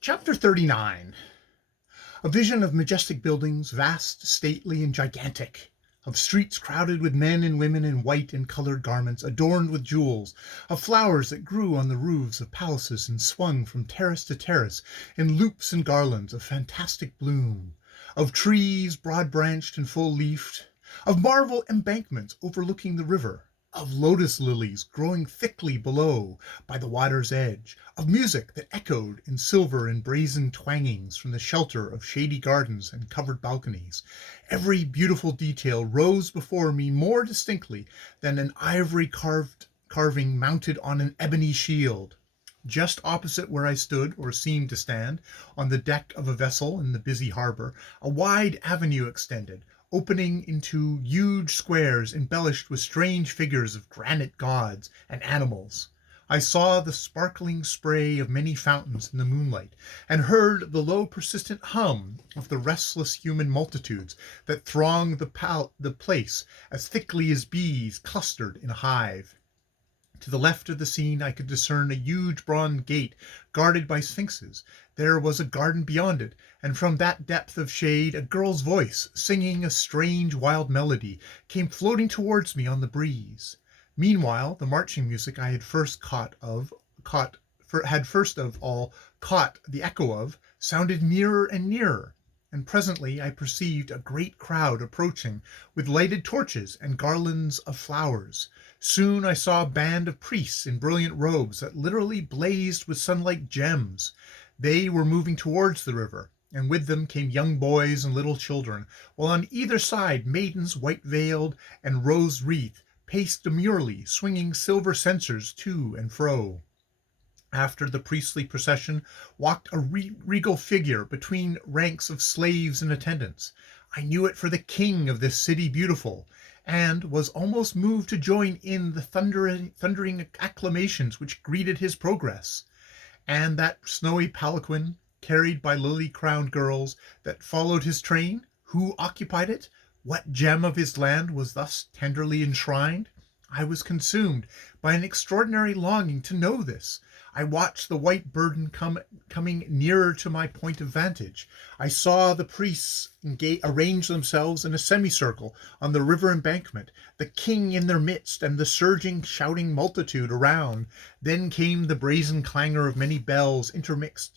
Chapter 39. A vision of majestic buildings, vast, stately, and gigantic, of streets crowded with men and women in white and colored garments adorned with jewels, of flowers that grew on the roofs of palaces and swung from terrace to terrace in loops and garlands of fantastic bloom, of trees broad-branched and full-leafed, of marble embankments overlooking the river, of lotus lilies growing thickly below by the water's edge, of music that echoed in silver and brazen twangings from the shelter of shady gardens and covered balconies. Every beautiful detail rose before me more distinctly than an ivory carving mounted on an ebony shield. Just opposite where I stood, or seemed to stand, on the deck of a vessel in the busy harbor, a wide avenue extended, opening into huge squares embellished with strange figures of granite gods and animals. I saw the sparkling spray of many fountains in the moonlight, and heard the low persistent hum of the restless human multitudes that thronged the place as thickly as bees clustered in a hive. To the left of the scene I could discern a huge bronze gate guarded by sphinxes. There was a garden beyond it, and from that depth of shade a girl's voice, singing a strange wild melody, came floating towards me on the breeze. Meanwhile, the marching music I had first of all caught the echo of, sounded nearer and nearer, and presently I perceived a great crowd approaching with lighted torches and garlands of flowers. Soon I saw a band of priests in brilliant robes that literally blazed with sunlight gems. They were moving towards the river, and with them came young boys and little children, while on either side maidens white-veiled and rose-wreathed paced demurely, swinging silver censers to and fro. After the priestly procession walked a regal figure between ranks of slaves and attendants. I knew it for the king of this city beautiful, and was almost moved to join in the thundering acclamations which greeted his progress. And that snowy palanquin, carried by lily-crowned girls, that followed his train, who occupied it? What gem of his land was thus tenderly enshrined? I was consumed by an extraordinary longing to know this. I watched the white burden coming nearer to my point of vantage. I saw the priests arrange themselves in a semicircle on the river embankment, the king in their midst and the surging, shouting multitude around. Then came the brazen clangor of many bells intermixed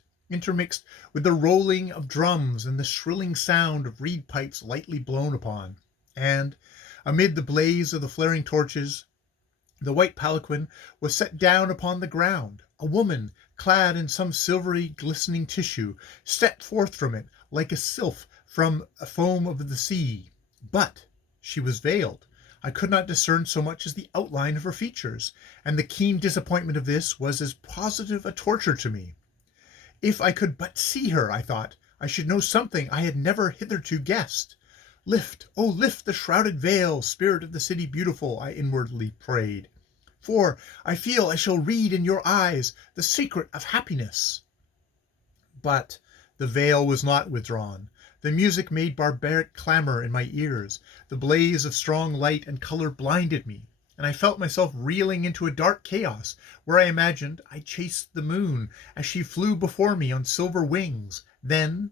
with the rolling of drums and the shrilling sound of reed pipes lightly blown upon. And, amid the blaze of the flaring torches, the white palanquin was set down upon the ground. A woman, clad in some silvery glistening tissue, stepped forth from it like a sylph from a foam of the sea. But she was veiled. I could not discern so much as the outline of her features, and the keen disappointment of this was as positive a torture to me. If I could but see her, I thought, I should know something I had never hitherto guessed. Lift, oh lift the shrouded veil, spirit of the city beautiful, I inwardly prayed. For I feel I shall read in your eyes the secret of happiness. But the veil was not withdrawn. The music made barbaric clamor in my ears. The blaze of strong light and color blinded me, and I felt myself reeling into a dark chaos where I imagined I chased the moon as she flew before me on silver wings. Then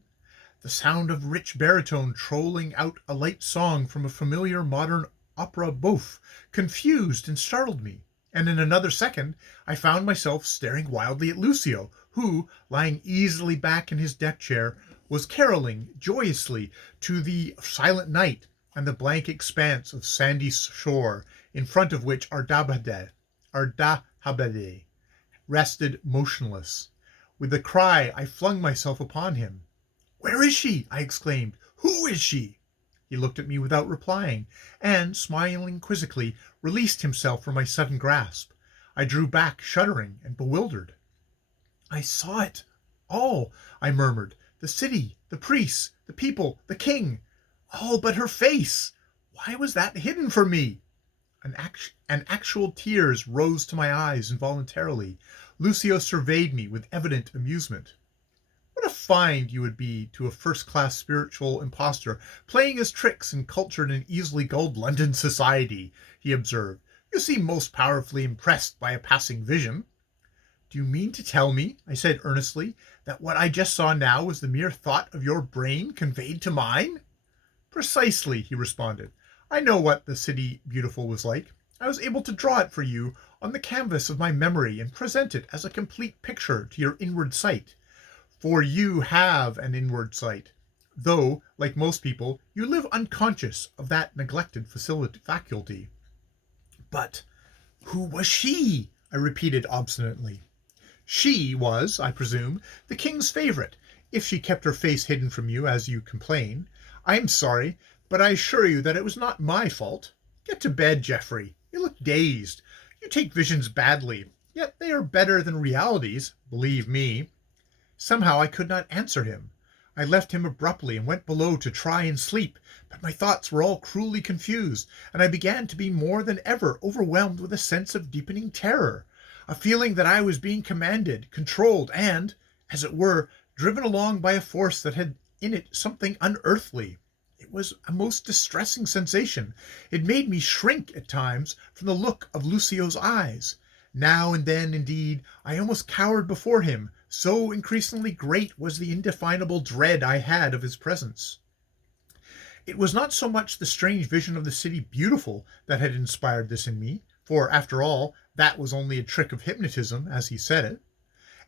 the sound of rich baritone trolling out a light song from a familiar modern opera bouffe confused and startled me, and in another second I found myself staring wildly at Lucio, who, lying easily back in his deck chair, was caroling joyously to the silent night and the blank expanse of sandy shore, in front of which Ardahabad rested motionless. With a cry I flung myself upon him. "Where is she?" I exclaimed. "Who is she?" He looked at me without replying, and, smiling quizzically, released himself from my sudden grasp. I drew back, shuddering and bewildered. "I saw it all," I murmured. "The city, the priests, the people, the king. All but her face. Why was that hidden from me?" Actual tears rose to my eyes involuntarily. Lucio surveyed me with evident amusement. "What a find you would be to a first-class spiritual impostor, playing his tricks in cultured and easily gulled London society," he observed. "You seem most powerfully impressed by a passing vision." "Do you mean to tell me," I said earnestly, "that what I just saw now was the mere thought of your brain conveyed to mine?" "Precisely," he responded. "I know what the City Beautiful was like. I was able to draw it for you on the canvas of my memory and present it as a complete picture to your inward sight. For you have an inward sight, though, like most people, you live unconscious of that neglected faculty." "But who was she?" I repeated obstinately. "She was, I presume, the king's favourite, if she kept her face hidden from you, as you complain. I am sorry, but I assure you that it was not my fault. Get to bed, Geoffrey. You look dazed. You take visions badly, yet they are better than realities, believe me." Somehow I could not answer him. I left him abruptly and went below to try and sleep, but my thoughts were all cruelly confused, and I began to be more than ever overwhelmed with a sense of deepening terror, a feeling that I was being commanded, controlled, and, as it were, driven along by a force that had in it something unearthly. It was a most distressing sensation. It made me shrink at times from the look of Lucio's eyes. Now and then, indeed, I almost cowered before him, so increasingly great was the indefinable dread I had of his presence. It was not so much the strange vision of the City Beautiful that had inspired this in me, for, after all, that was only a trick of hypnotism, as he said it,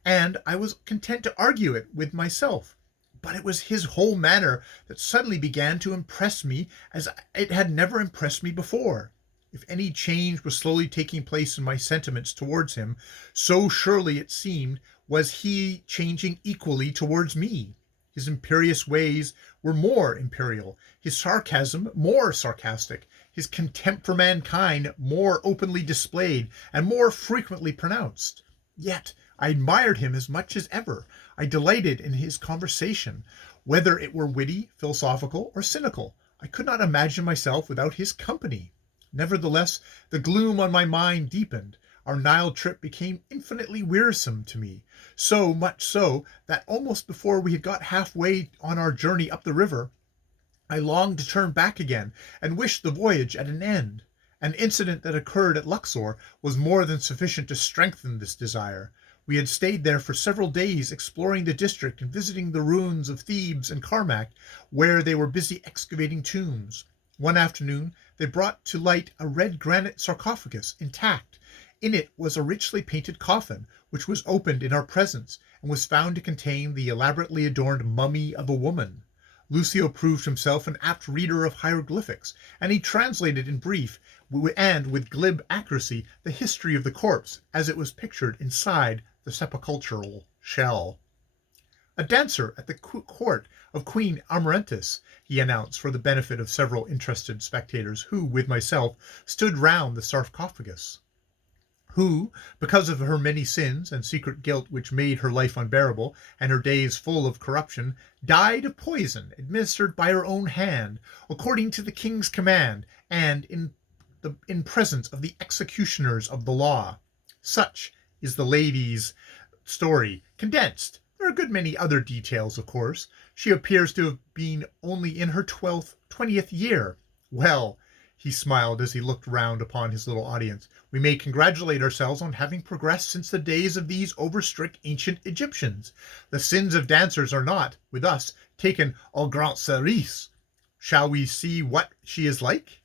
and I was content to argue it with myself. But it was his whole manner that suddenly began to impress me as it had never impressed me before. If any change was slowly taking place in my sentiments towards him, so surely it seemed was he changing equally towards me. His imperious ways were more imperial, his sarcasm more sarcastic, his contempt for mankind more openly displayed and more frequently pronounced. Yet I admired him as much as ever. I delighted in his conversation, whether it were witty, philosophical, or cynical. I could not imagine myself without his company. Nevertheless, the gloom on my mind deepened. Our Nile trip became infinitely wearisome to me, so much so that almost before we had got halfway on our journey up the river, I longed to turn back again and wished the voyage at an end. An incident that occurred at Luxor was more than sufficient to strengthen this desire. We had stayed there for several days, exploring the district and visiting the ruins of Thebes and Karnak, where they were busy excavating tombs. One afternoon they brought to light a red granite sarcophagus, intact. In it was a richly painted coffin, which was opened in our presence, and was found to contain the elaborately adorned mummy of a woman. Lucio proved himself an apt reader of hieroglyphics, and he translated in brief and with glib accuracy the history of the corpse as it was pictured inside the sepulchral shell. "A dancer at the court of Queen Amaranthus," he announced for the benefit of several interested spectators who, with myself, stood round the sarcophagus, "who, because of her many sins and secret guilt which made her life unbearable, and her days full of corruption, died of poison administered by her own hand, according to the king's command, and in presence of the executioners of the law. Such is the lady's story, condensed. There are a good many other details, of course. She appears to have been only in her 20th year. Well," he smiled as he looked round upon his little audience, "we may congratulate ourselves on having progressed since the days of these over-strict ancient Egyptians. The sins of dancers are not, with us, taken au grand sérieux. Shall we see what she is like?"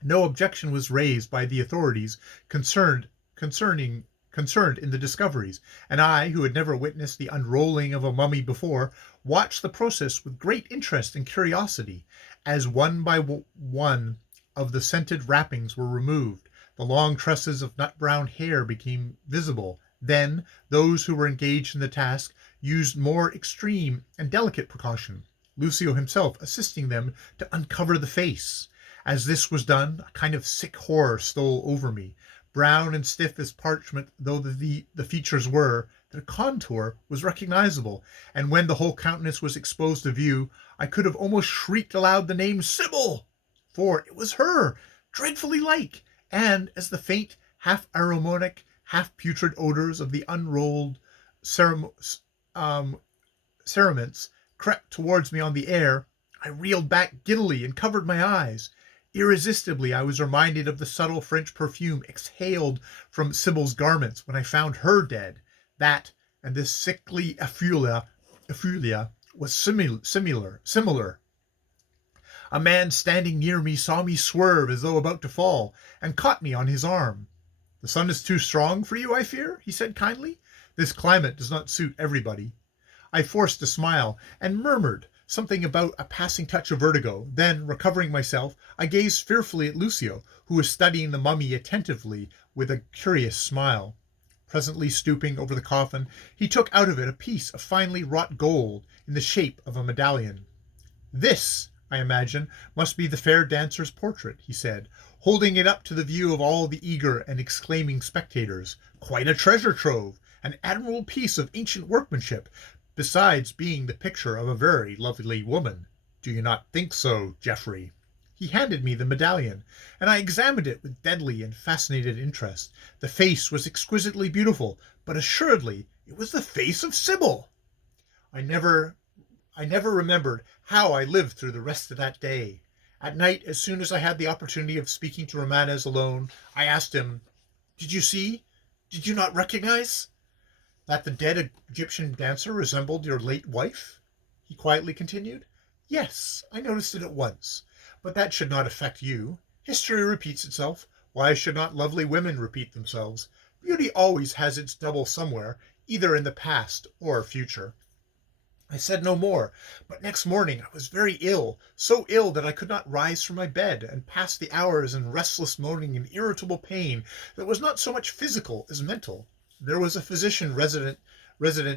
No objection was raised by the authorities concerned in the discoveries, and I, who had never witnessed the unrolling of a mummy before, watched the process with great interest and curiosity. As one by one of the scented wrappings were removed, the long tresses of nut-brown hair became visible. Then those who were engaged in the task used more extreme and delicate precaution, Lucio himself assisting them to uncover the face. As this was done, a kind of sick horror stole over me. Brown and stiff as parchment though the features were, their contour was recognizable, and when the whole countenance was exposed to view, I could have almost shrieked aloud the name Sybil, for it was her, dreadfully like, and as the faint, half aromatic, half putrid odors of the unrolled cerements crept towards me on the air, I reeled back giddily and covered my eyes. Irresistibly, I was reminded of the subtle French perfume exhaled from Sybil's garments when I found her dead. That, and this sickly effluvia was similar. A man standing near me saw me swerve as though about to fall, and caught me on his arm. "The sun is too strong for you, I fear," he said kindly. "This climate does not suit everybody." I forced a smile, and murmured something about a passing touch of vertigo. Then, recovering myself, I gazed fearfully at Lucio, who was studying the mummy attentively with a curious smile. Presently stooping over the coffin, he took out of it a piece of finely wrought gold in the shape of a medallion. "This, I imagine, must be the fair dancer's portrait," he said, holding it up to the view of all the eager and exclaiming spectators. "Quite a treasure trove, an admirable piece of ancient workmanship, besides being the picture of a very lovely woman. Do you not think so, Geoffrey?" He handed me the medallion, and I examined it with deadly and fascinated interest. The face was exquisitely beautiful, but assuredly it was the face of Sybil. I never remembered how I lived through the rest of that day. At night, as soon as I had the opportunity of speaking to Romanes alone, I asked him, "Did you see? Did you not recognize that the dead Egyptian dancer resembled your late wife?" He quietly continued, "Yes, I noticed it at once. But that should not affect you. History repeats itself. Why should not lovely women repeat themselves? Beauty always has its double somewhere, either in the past or future." I said no more, but next morning I was very ill, so ill that I could not rise from my bed, and passed the hours in restless moaning and irritable pain that was not so much physical as mental. There was a physician resident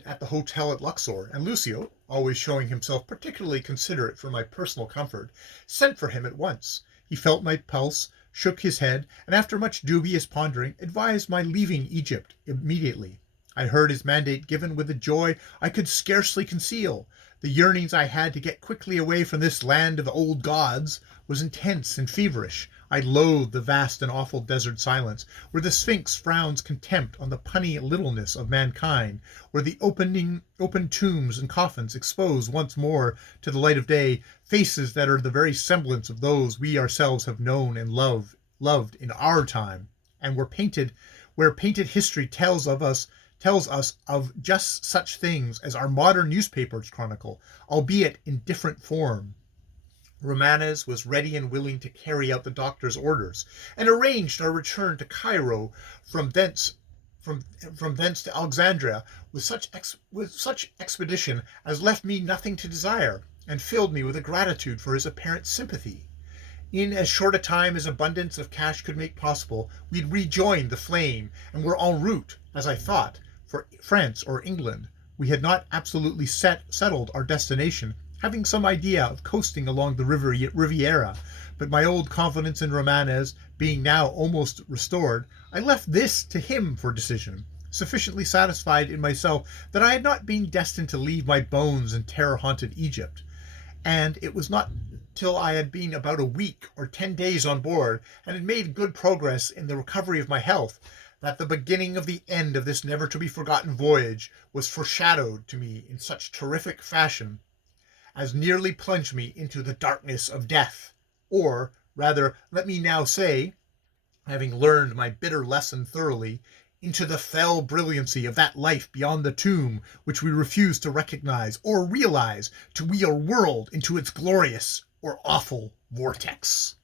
at the hotel at Luxor, and Lucio, always showing himself particularly considerate for my personal comfort, sent for him at once. He felt my pulse, shook his head, and after much dubious pondering, advised my leaving Egypt immediately. I heard his mandate given with a joy I could scarcely conceal. The yearnings I had to get quickly away from this land of old gods was intense and feverish. I loathed the vast and awful desert silence, where the Sphinx frowns contempt on the punny littleness of mankind, where the open tombs and coffins expose once more to the light of day faces that are the very semblance of those we ourselves have known and loved in our time, and where painted history tells us of just such things as our modern newspapers chronicle, albeit in different form. Romanes was ready and willing to carry out the doctor's orders, and arranged our return to Cairo, from thence to Alexandria, with such expedition as left me nothing to desire, and filled me with a gratitude for his apparent sympathy. In as short a time as abundance of cash could make possible, we had rejoined the flame, and were en route, as I thought, for France or England. We had not absolutely settled our destination, having some idea of coasting along the Riviera, but my old confidence in Romanes being now almost restored, I left this to him for decision, sufficiently satisfied in myself that I had not been destined to leave my bones in terror-haunted Egypt. And it was not till I had been about a week or 10 days on board, and had made good progress in the recovery of my health, that the beginning of the end of this never-to-be-forgotten voyage was foreshadowed to me in such terrific fashion as nearly plunged me into the darkness of death, or, rather, let me now say, having learned my bitter lesson thoroughly, into the fell brilliancy of that life beyond the tomb which we refuse to recognize or realize till we are whirled into its glorious or awful vortex.